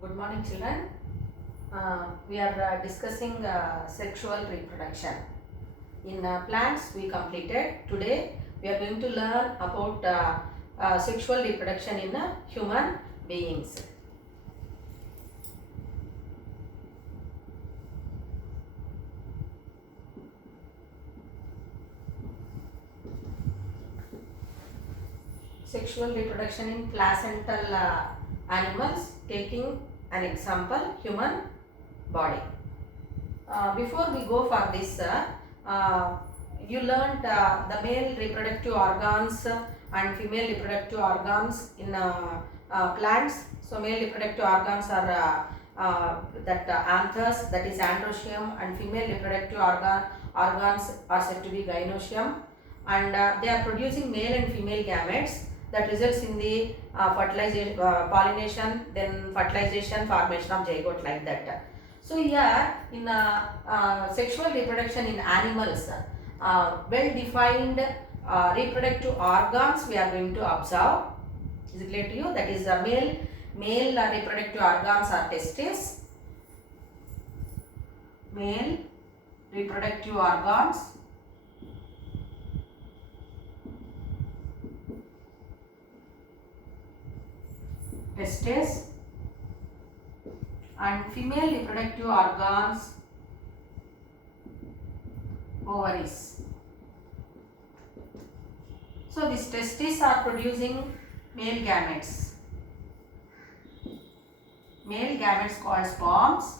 Good morning, children. We are discussing sexual reproduction. In plants, we completed. Today, we are going to learn about sexual reproduction in human beings. Sexual reproduction in placental animals, taking an example, human body. Before we go for this, you learned the male reproductive organs and female reproductive organs in plants. So male reproductive organs are anthers, that is androecium, and female reproductive organs are said to be gynoecium, and they are producing male and female gametes that results in the fertilization, pollination, then fertilization, formation of zygote, like that. So here in sexual reproduction in animals, well defined reproductive organs we are going to observe. Is it clear to you? That is male reproductive organs are testes, male reproductive organs, testes, and female reproductive organs, ovaries. So these testes are producing male gametes. Male gametes called sperms,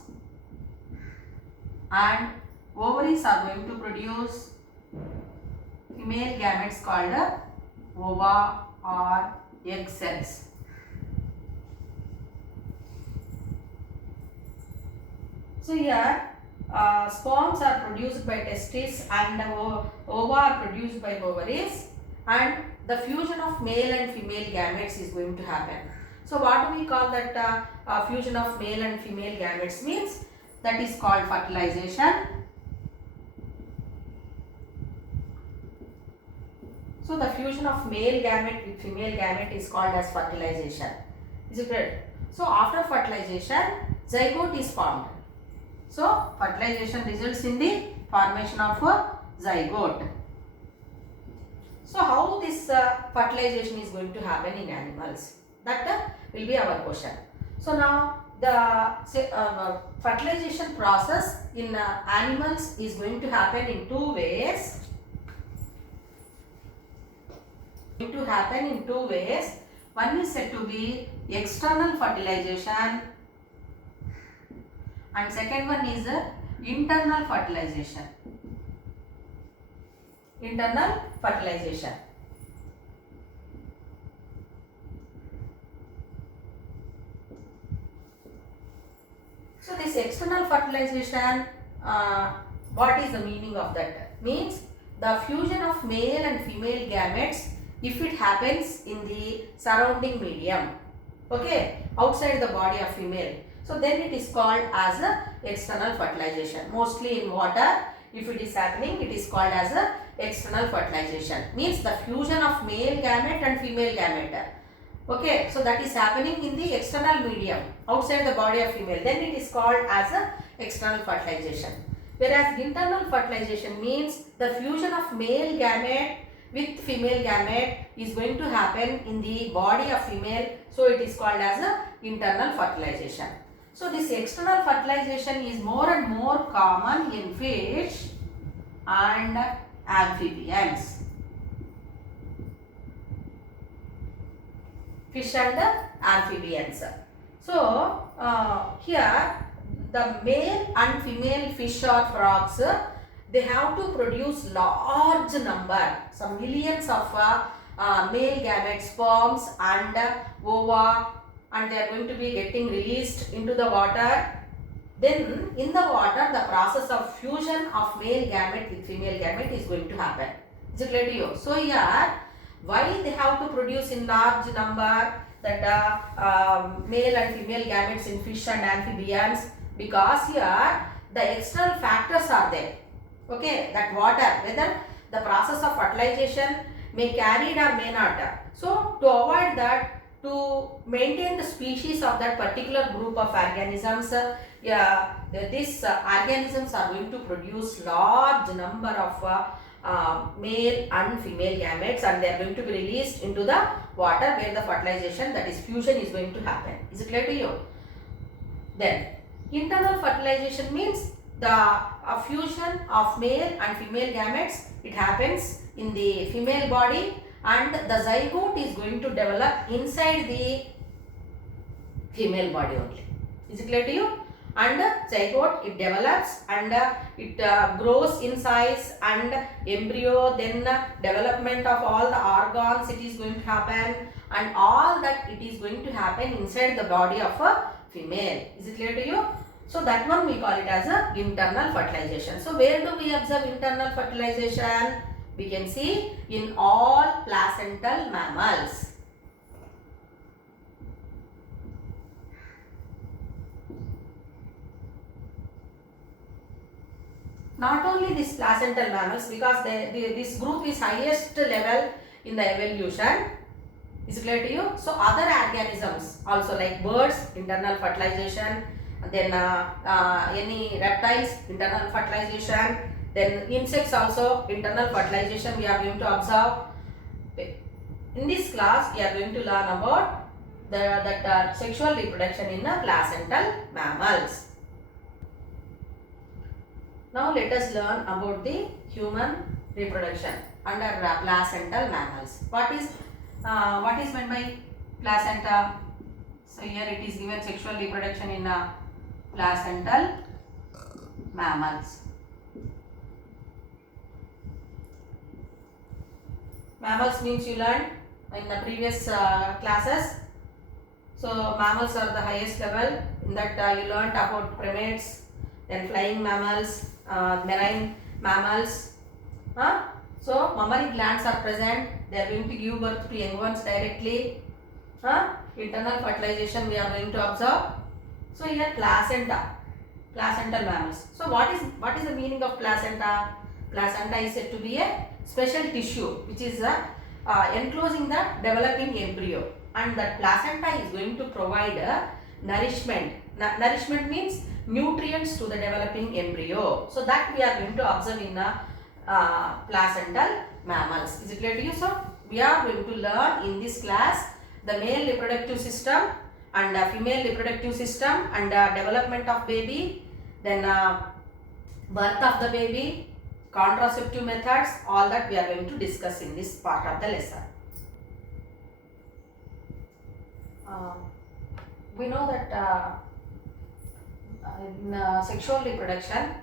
and ovaries are going to produce female gametes called ova or egg cells. So here sperms are produced by testes and ova are produced by ovaries, and the fusion of male and female gametes is going to happen. So what do we call that fusion of male and female gametes means? That is called fertilization. So the fusion of male gamete with female gamete is called as fertilization. Is it clear? So after fertilization, zygote is formed. So fertilization results in the formation of a zygote. So how this fertilization is going to happen in animals? That will be our question. So now the fertilization process in animals is going to happen in two ways. One is said to be external fertilization, and second one is internal fertilization. Internal fertilization. So this external fertilization, what is the meaning of that? Means the fusion of male and female gametes if it happens in the surrounding medium, okay, outside the body of female. So then it is called as a external fertilization. Mostly in water, if it is happening, it is called as a external fertilization. Means the fusion of male gamete and female gamete. Okay, so that is happening in the external medium, outside the body of female. Then it is called as a external fertilization. Whereas internal fertilization means the fusion of male gamete with female gamete is going to happen in the body of female. So it is called as a internal fertilization. So this external fertilization is more and more common in fish and amphibians. Fish and amphibians. So here the male and female fish or frogs, they have to produce large number, some millions of male gamete sperms and ova, and they are going to be getting released into the water. Then in the water, the process of fusion of male gamete with female gamete is going to happen. Is it clear to you? So here, why they have to produce in large number that male and female gametes in fish and amphibians? Because here the external factors are there. Okay, that water, whether the process of fertilization may carry it or may not. So to avoid that, to maintain the species of that particular group of organisms, these organisms are going to produce large number of male and female gametes, and they are going to be released into the water where the fertilization, that is fusion, is going to happen. Is it clear to you? Then internal fertilization means the fusion of male and female gametes. It happens in the female body, and the zygote is going to develop inside the female body only. Is it clear to you? And zygote, it develops and it grows in size, and embryo, then development of all the organs, it is going to happen, and all that it is going to happen inside the body of a female. Is it clear to you? So that one we call it as a internal fertilization. So where do we observe internal fertilization? We can see in all placental mammals. Not only these placental mammals, because this group is highest level in the evolution. Is it clear to you? So other organisms also, like birds, internal fertilization, then any reptiles, internal fertilization, then insects also, internal fertilization we are going to observe. In this class we are going to learn about that sexual reproduction in the placental mammals. Now let us learn about the human reproduction under placental mammals. What is meant by placenta? So here it is given sexual reproduction in placental mammals. Mammals means you learned in the previous classes. So mammals are the highest level. In that you learned about primates, then flying mammals, marine mammals. So mammary glands are present. They are going to give birth to young ones directly. Internal fertilization we are going to observe. So here placenta, placental mammals. So what is the meaning of placenta? Placenta is said to be a special tissue which is enclosing the developing embryo, and that placenta is going to provide nourishment. Nourishment means nutrients to the developing embryo. So that we are going to observe in the placental mammals. Is it clear to you? So we are going to learn in this class the male reproductive system and female reproductive system, and development of baby, then birth of the baby, contraceptive methods, all that we are going to discuss in this part of the lesson. We know that in sexual reproduction,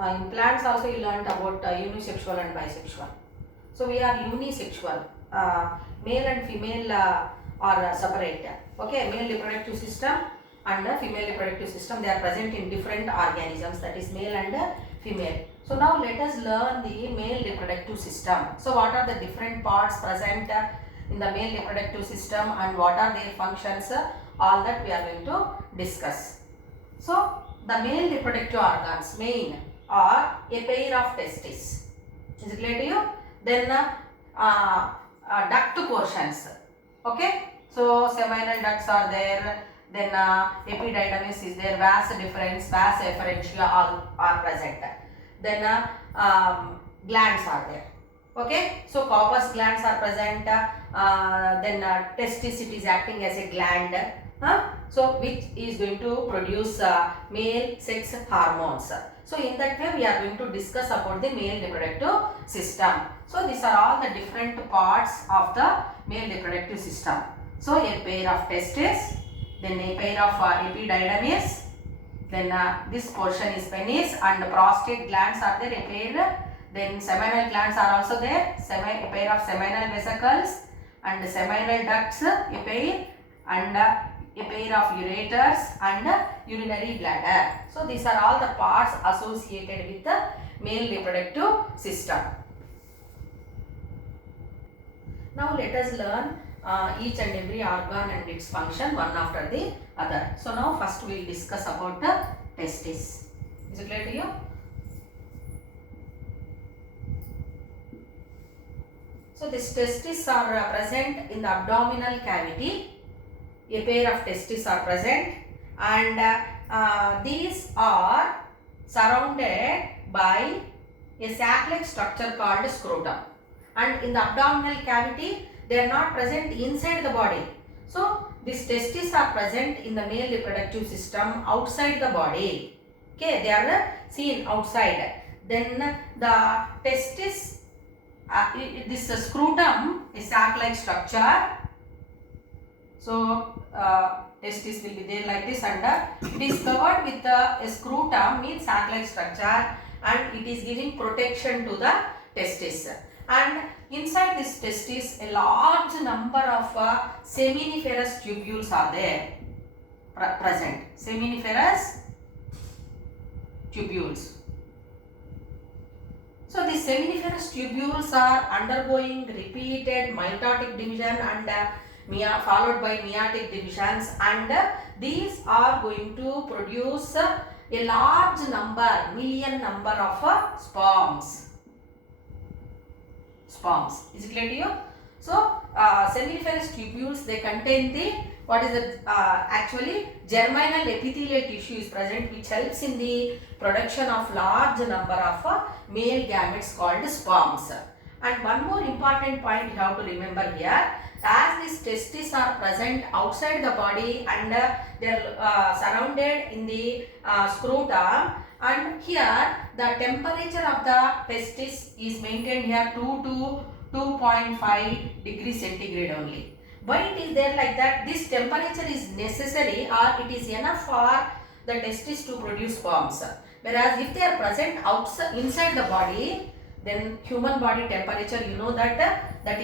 in plants also you learnt about unisexual and bisexual. So we are unisexual. Male and female are separate. Okay, male reproductive system and female reproductive system, they are present in different organisms, that is male and female. So now let us learn the male reproductive system. So what are the different parts present in the male reproductive system and what are their functions? All that we are going to discuss. So the male reproductive organs main are a pair of testes. Is it clear to you? Then duct portions. Okay. So seminal ducts are there. Then epididymis is there. Vas deferens, vas efferentia all are present. Then glands are there. Okay. So corpus glands are present. Then testis, it is acting as a gland. So which is going to produce male sex hormones. So in that way we are going to discuss about the male reproductive system. So these are all the different parts of the male reproductive system. So a pair of testes, then a pair of epididymis, then this portion is penis, and prostate glands are there, a pair. Then seminal glands are also there, a pair of seminal vesicles, and seminal ducts, a pair, and a pair of ureters and urinary bladder. So these are all the parts associated with the male reproductive system. Now let us learn each and every organ and its function one after the other. So now first we will discuss about the testis. Is it clear to you? So these testes are present in the abdominal cavity. A pair of testes are present, and these are surrounded by a sac-like structure called scrotum. And in the abdominal cavity, they are not present inside the body. So these testes are present in the male reproductive system outside the body. Okay, they are seen outside. Then the testis, this scrotum is sac-like structure. So testis will be there like this, and it is covered with a scrotum, means sac-like structure, and it is giving protection to the testis. And inside this testis, a large number of seminiferous tubules are there present. Seminiferous tubules. So these seminiferous tubules are undergoing repeated mitotic division and followed by meiotic divisions, and these are going to produce a large number, million number of sperms. Is it clear to you? So seminiferous tubules, they contain the actually germinal epithelial tissue is present, which helps in the production of large number of male gametes called sperms. And one more important point you have to remember here, as these testes are present outside the body and they are surrounded in the scrotum, and here the temperature of the testis is maintained here 2 to 2.5 degrees centigrade only. Why it is there like that? This temperature is necessary, or it is enough for the testis to produce sperms. Whereas if they are present outside, inside the body, then human body temperature, you know that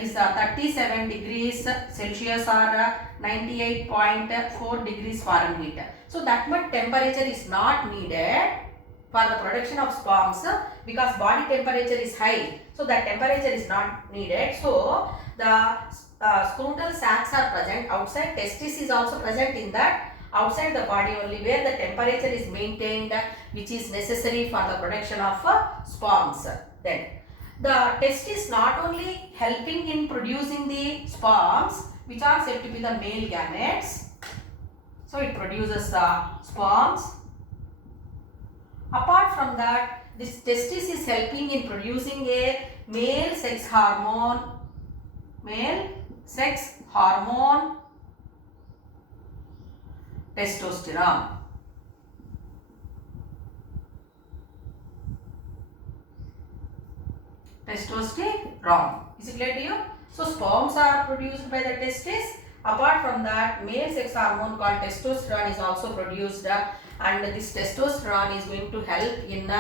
is 37 degrees Celsius or 98.4 degrees Fahrenheit. So that much temperature is not needed for the production of sperms, because body temperature is high. So that temperature is not needed. So the scrotal sacs are present outside. Testis is also present in that outside the body only, where the temperature is maintained, which is necessary for the production of sperms. Then the testis not only helping in producing the sperms, which are said to be the male gametes. So it produces sperms. Apart from that, this testis is helping in producing a male sex hormone, testosterone. Testosterone. Is it clear to you? So sperms are produced by the testis. Apart from that, male sex hormone called testosterone is also produced, and this testosterone is going to help in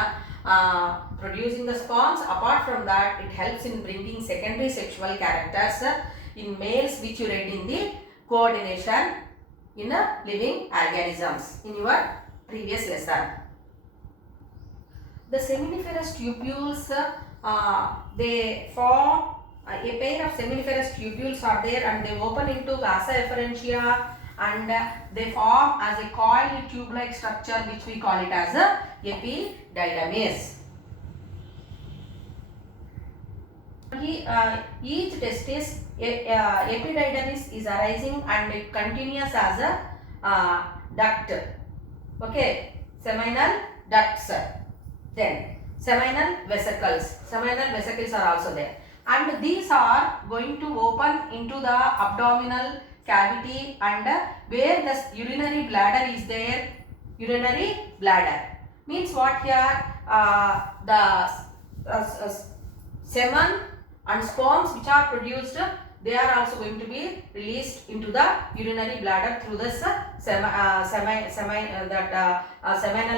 producing the sperms. Apart from that, it helps in bringing secondary sexual characters in males, which you read in the coordination in living organisms in your previous lesson. The seminiferous tubules, they form a pair of seminiferous tubules are there, and they open into vasa efferentia, and they form as a coiled tube-like structure, which we call it as a epididymis. Each testis, epididymis is arising and it continues as a duct. Okay, seminal ducts. Then seminal vesicles. Seminal vesicles are also there, and these are going to open into the abdominal cavity, and where the urinary bladder is there. Urinary bladder means what here? The semen and sperms which are produced, they are also going to be released into the urinary bladder through this seminal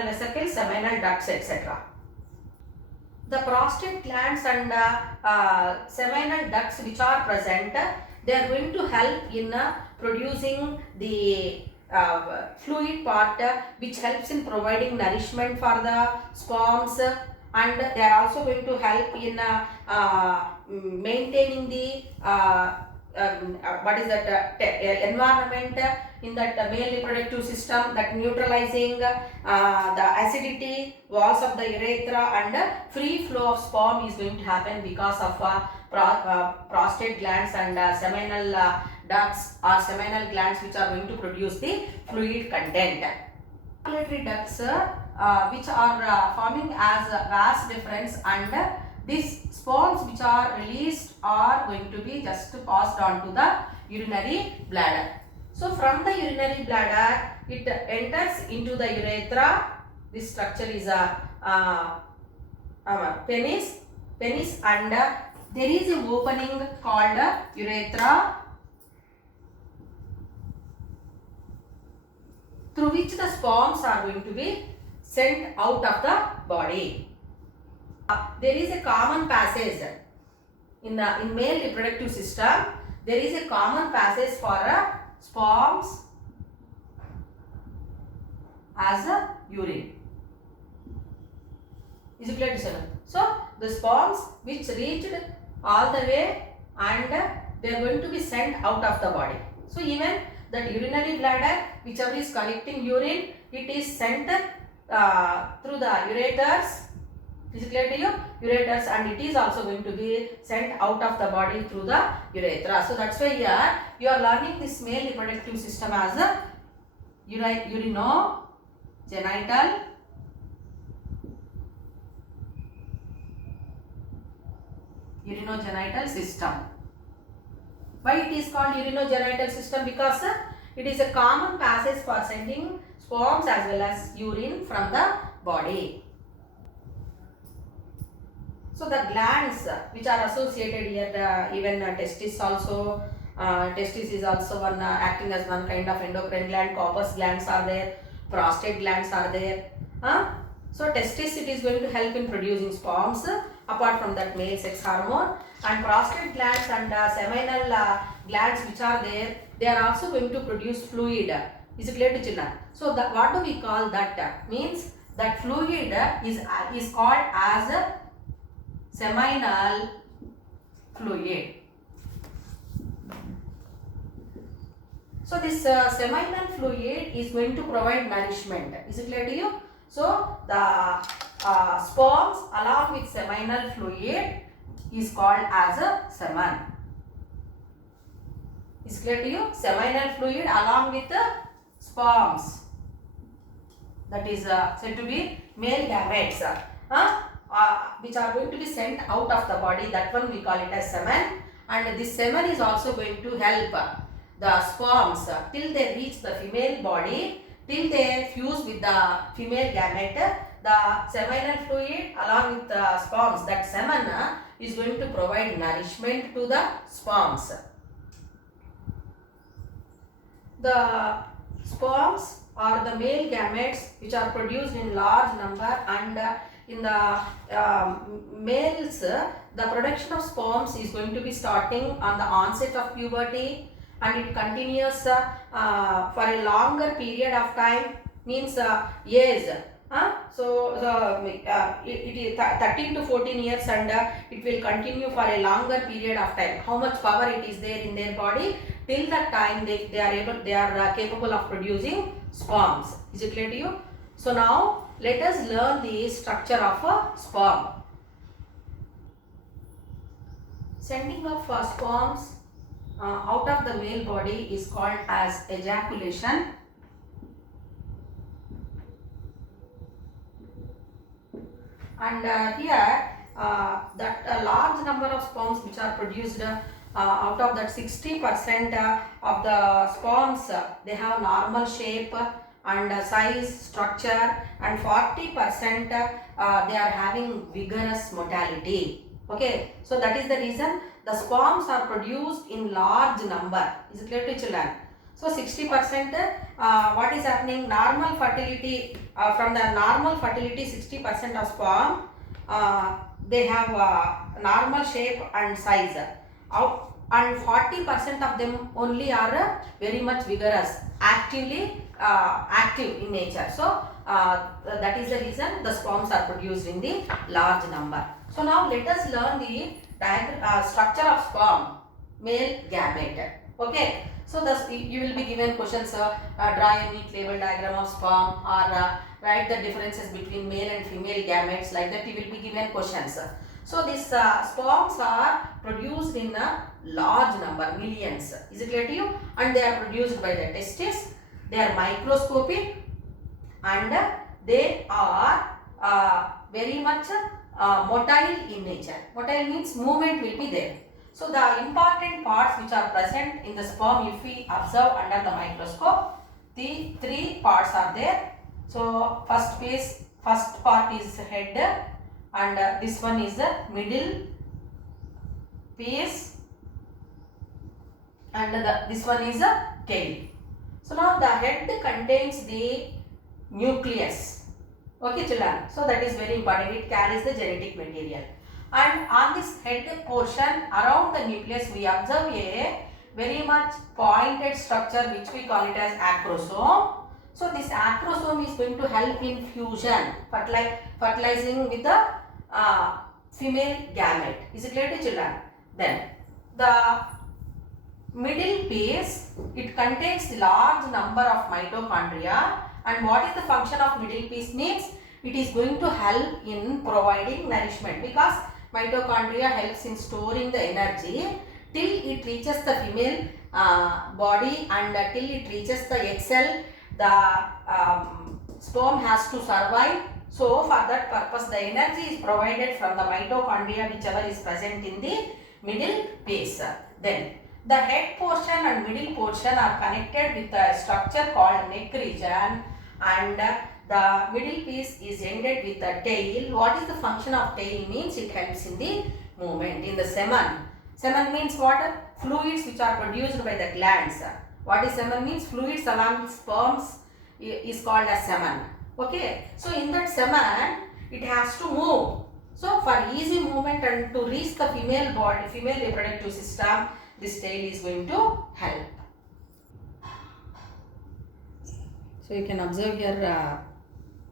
vesicles, seminal ducts, etc. The prostate glands and seminal ducts which are present, they are going to help in producing the fluid part, which helps in providing nourishment for the sperms, and they are also going to help in maintaining the what is that environment in that male reproductive system, that neutralizing the acidity walls of the urethra, and free flow of sperm is going to happen because of prostate glands and seminal ducts or seminal glands, which are going to produce the fluid content. Circulatory ducts which are forming as a vas deferens, and these sperms which are released are going to be just passed on to the urinary bladder. So from the urinary bladder it enters into the urethra. This structure is a penis, and there is an opening called urethra, through which the sperms are going to be sent out of the body. There is a common passage in male reproductive system. There is a common passage for sperms as a urine. Is it clear to you? So the sperms which reached all the way, and they are going to be sent out of the body. So even that urinary bladder, whichever is collecting urine, it is sent through the ureters. Is it clear to you? Ureters, and it is also going to be sent out of the body through the urethra. So that's why here you are learning this male reproductive system as a urinogenital system. Why it is called urinogenital system? Because it is a common passage for sending sperms as well as urine from the body. So the glands which are associated here, even testis also, testis is also one acting as one kind of endocrine gland. Corpus glands are there, prostate glands are there. So testis, it is going to help in producing sperms apart from that male sex hormone, and prostate glands and seminal glands which are there, they are also going to produce fluid. Is it clear to children? So what do we call that? Means that fluid is called as seminal fluid. So this seminal fluid is going to provide nourishment. Is it clear to you? So the sperms along with seminal fluid is called as a semen. Is clear to you? Seminal fluid along with the sperms, that is said to be male gametes, which are going to be sent out of the body. That one we call it as semen, and this semen is also going to help the sperms till they reach the female body, till they fuse with the female gamete. The seminal fluid along with the sperms, that semen is going to provide nourishment to the sperms. The sperms are the male gametes which are produced in large number, and in the males, the production of sperms is going to be starting on the onset of puberty, and it continues for a longer period of time, means years. So it is 13 to 14 years, and it will continue for a longer period of time. How much power it is there in their body, till that time they are capable of producing sperms. Is it clear to you? So now let us learn the structure of a sperm. Sending of sperms out of the male body is called as ejaculation. And here that a large number of sperms which are produced, out of that 60% of the sperms, they have normal shape and size, structure, and 40% they are having vigorous motility. Okay, so that is the reason the sperms are produced in large number. Is it clear to children? So 60%, what is happening? Normal fertility, from the normal fertility, 60% of sperm, they have normal shape and size. And 40% of them only are very much vigorous, active in nature. So that is the reason the sperms are produced in the large number. So now let us learn the structure of sperm. male gamete. Okay. So thus you will be given questions, draw a neat label diagram of sperm, or write the differences between male and female gametes. Like that you will be given questions. So these sperms are produced in a large number, millions. Is it clear to you? And they are produced by the testes. They are microscopic and they are very much motile in nature. Motile means movement will be there. So the important parts which are present in the sperm, if we observe under the microscope, the three parts are there. So first part is head, and this one is the middle piece, and this one is the tail. So now the head contains the nucleus. Okay children, so that is very important. It carries the genetic material, and on this head portion around the nucleus we observe a very much pointed structure which we call it as acrosome. So this acrosome is going to help in fusion, fertilizing with the female gamete. Is it clear to children? Then the middle piece, it contains the large number of mitochondria, and what is the function of middle piece means? It is going to help in providing nourishment, because mitochondria helps in storing the energy till it reaches the female body, and till it reaches the egg cell. The sperm has to survive. So for that purpose the energy is provided from the mitochondria whichever is present in the middle piece. Then the head portion and middle portion are connected with a structure called neck region, and the middle piece is ended with a tail. What is the function of tail means? It helps in the movement. In the semen. Semen means what? Fluids which are produced by the glands. What is semen means? Fluids along with sperms is called as semen. Okay. So in that semen it has to move. So for easy movement and to reach the female body, female reproductive system, this tail is going to help. So you can observe here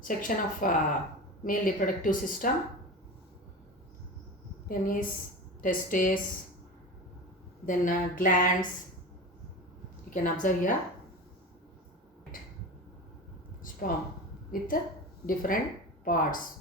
section of male reproductive system. Penis, testes, then glands. You can observe here sperm with different parts.